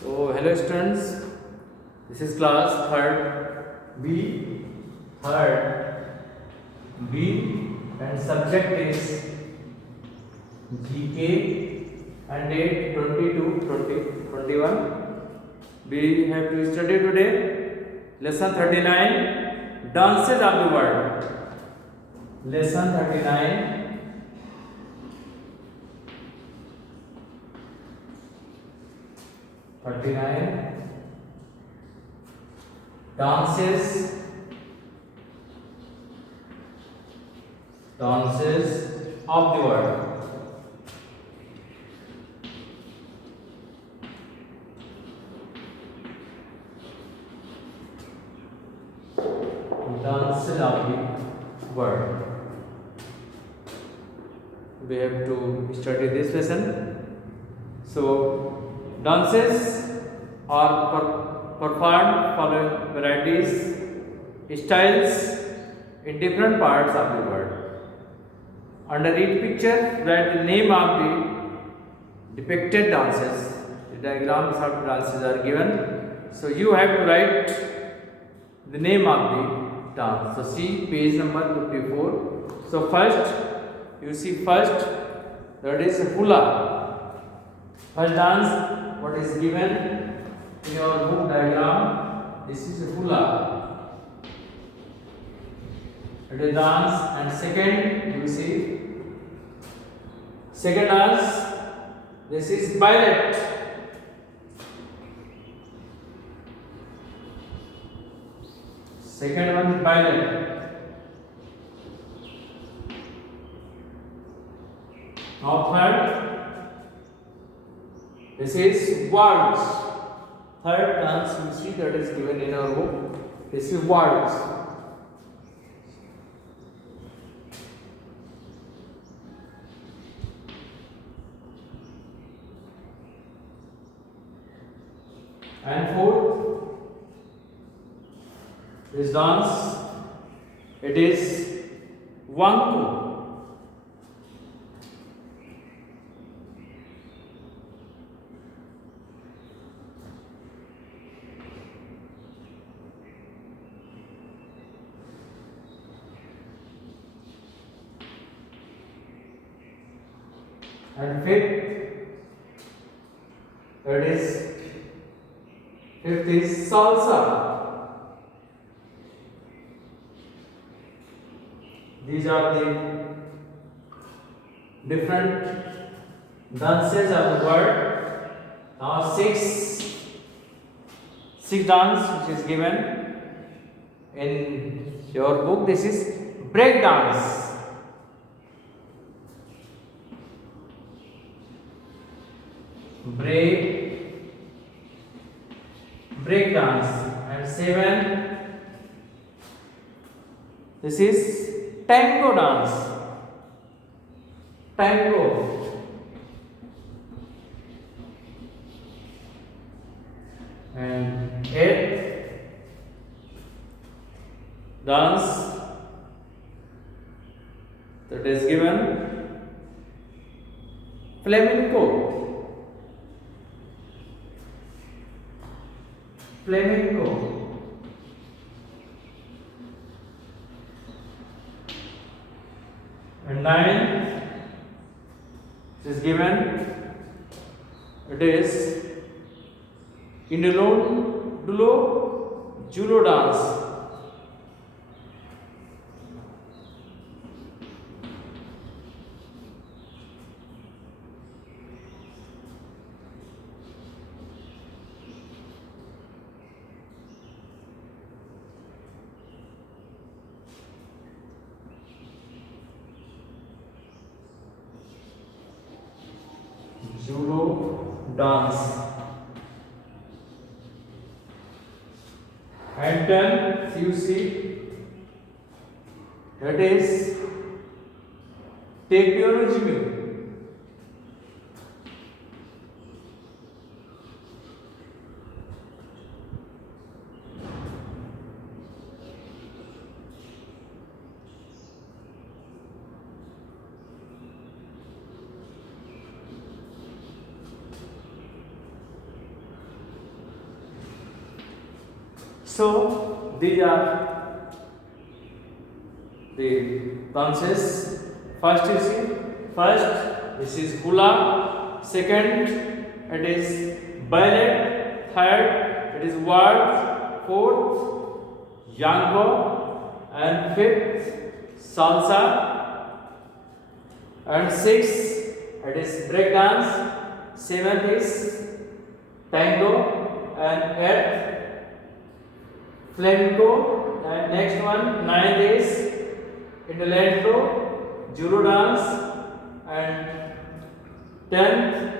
So, hello students, this is class third B, and subject is GK and date 22/20/21. We have to study today lesson 39, dances of the world. Lesson 39 dances of the world. Dances of the world. We have to study this lesson. So, dances are performed following varieties, styles in different parts of the world. Under each picture, write the name of the depicted dances. The diagrams of the dances are given. So, you have to write the name of the dance. So, see page number 54. So, first, you see first, that is hula. First dance, what is given in your book diagram, this is hula. It is dance. And second, you see second dance, this is ballet. Second one is ballet. Now third, this is waltz. Third dance you see that is given in our book. This is waltz. And fourth, this dance, it is wanku. And fifth is salsa. These are the different dances of the world. Now six dance which is given in your book. This is break dance. Break dance. And seven, this is tango dance. Tango. And eighth dance that is given flamenco. And nine, it is given, it is Julo dance. Judo dance. And then you see that is Taekwondo. So these are the dances. First you see, first this is hula, second it is ballet, third it is waltz, fourth yango, and fifth salsa, and sixth it is break dance, seventh is tango, and eighth flamenco, and next one ninth is Indolento, Juro dance, and 10th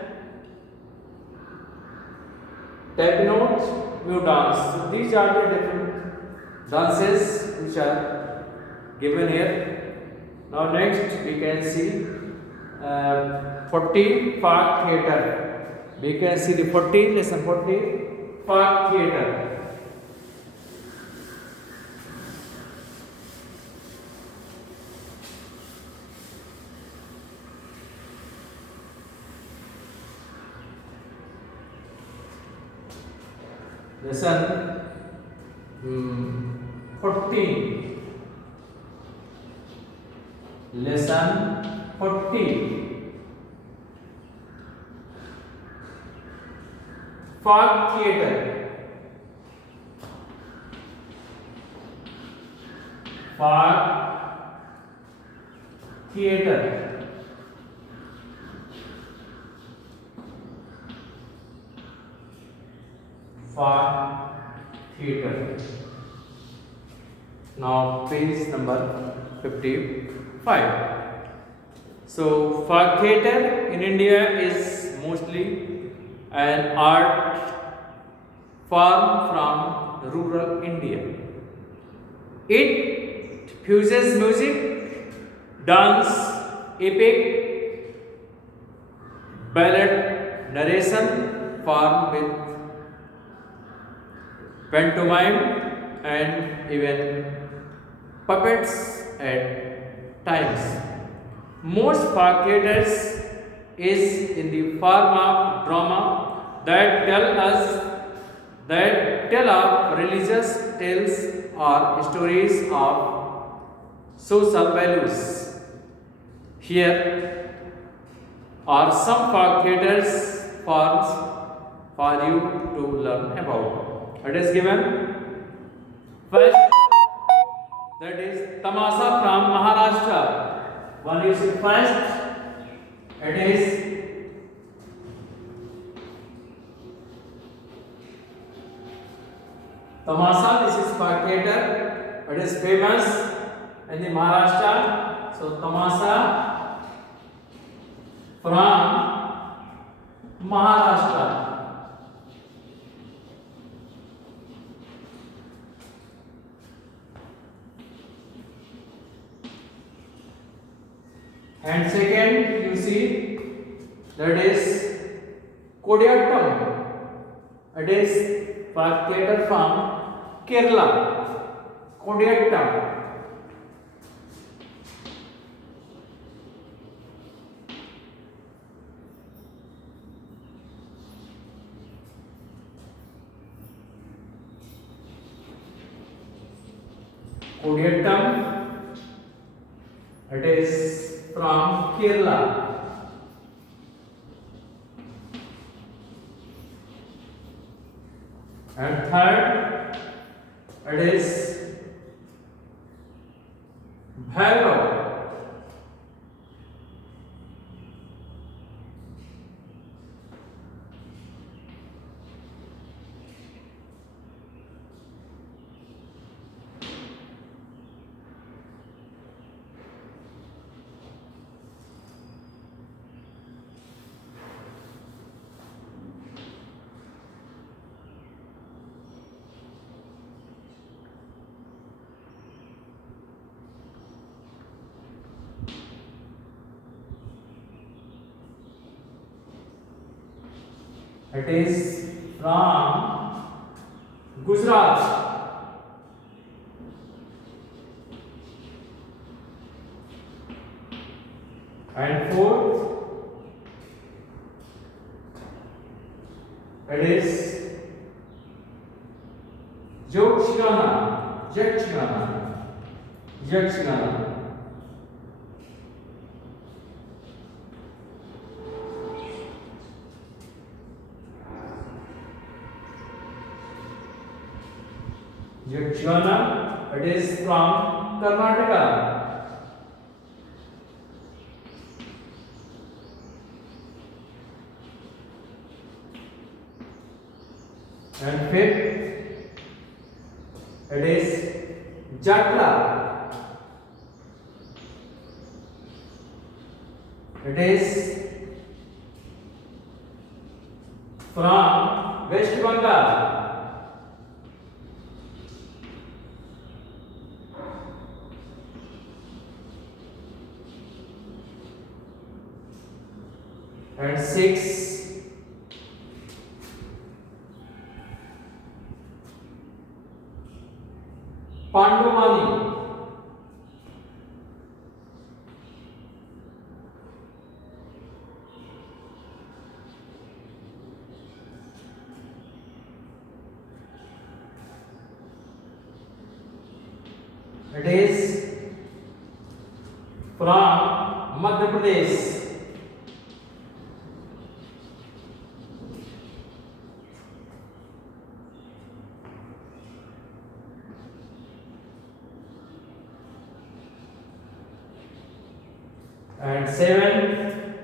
Tapinote View dance. So these are the different dances which are given here. Now next we can see 40 Park Theatre. We can see the 40, lesson 40 Park Theatre. Lesson 14. Lesson 40. Park Theatre. Park Theatre. Park Theatre. Now page number 55. So Park Theatre in India is mostly an art form from rural India. It fuses music, dance, epic, ballad, narration form with pantomime and even puppets at times. Most Park theatres is in the form of drama that tell of religious tales or stories of social values. Here are some Park theatres forms for you to learn about. It is given first, that is Tamasha from Maharashtra. One is first, it is Tamasha. This is Park theatre. It is famous in the Maharashtra. So Tamasha from Maharashtra. And second, you see, that is Kodiyattam. It is Park theatre from Kerala. Kodiyattam. Kodiyattam. It is from Kerala. And third, it is Bhairav. It is from Gujarat. And fourth, it is Jokeshwar Yakshagana, Yakshagana, Yakshagana, it is from Karnataka. And fifth, it is Jatra. It is from West Bengal. And six, Pandumani. It is from Madhya Pradesh. And seven,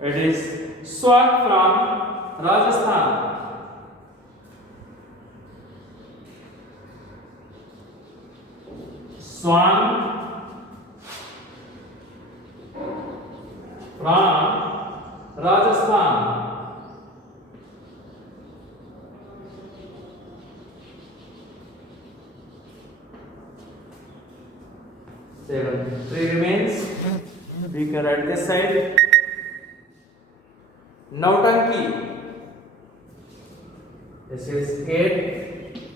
it is Swag from Rajasthan. Swan from Rajasthan. Seven. Three remains. We can write this side. Nautanki. This is 8.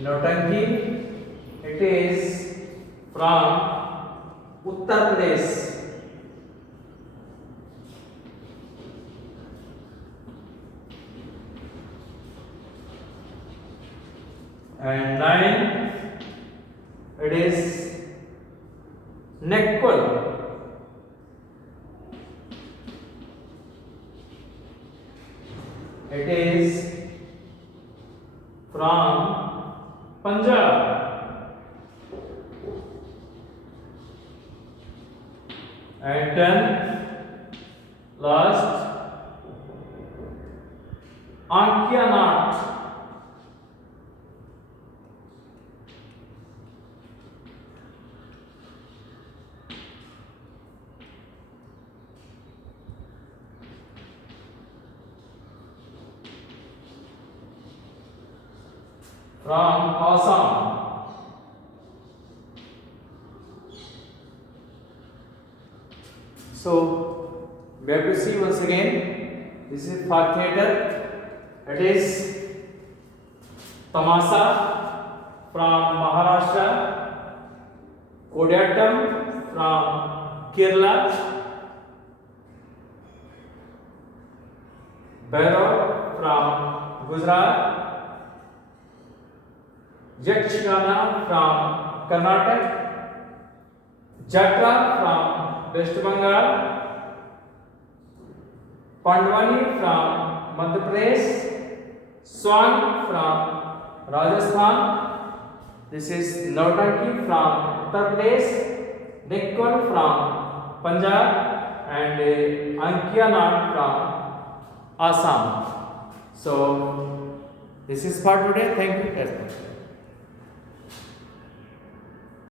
Nautanki. It is from Uttar Pradesh. And 9, it is Nekkul. It is from Punjab. And 10, last, Ankianat. From Assam. So we have to see once again. This is Fag theatre. It is Tamasha from Maharashtra, Kodiyattam from Kerala, Bhairav from Gujarat, Yakshagana from Karnataka, Jatra from West Bengal, Pandwani from Madhya Pradesh, Swan from Rajasthan. This is Nautanki from Uttar Pradesh, Nekkul from Punjab, and Ankianat from Assam. So this is for today. Thank you.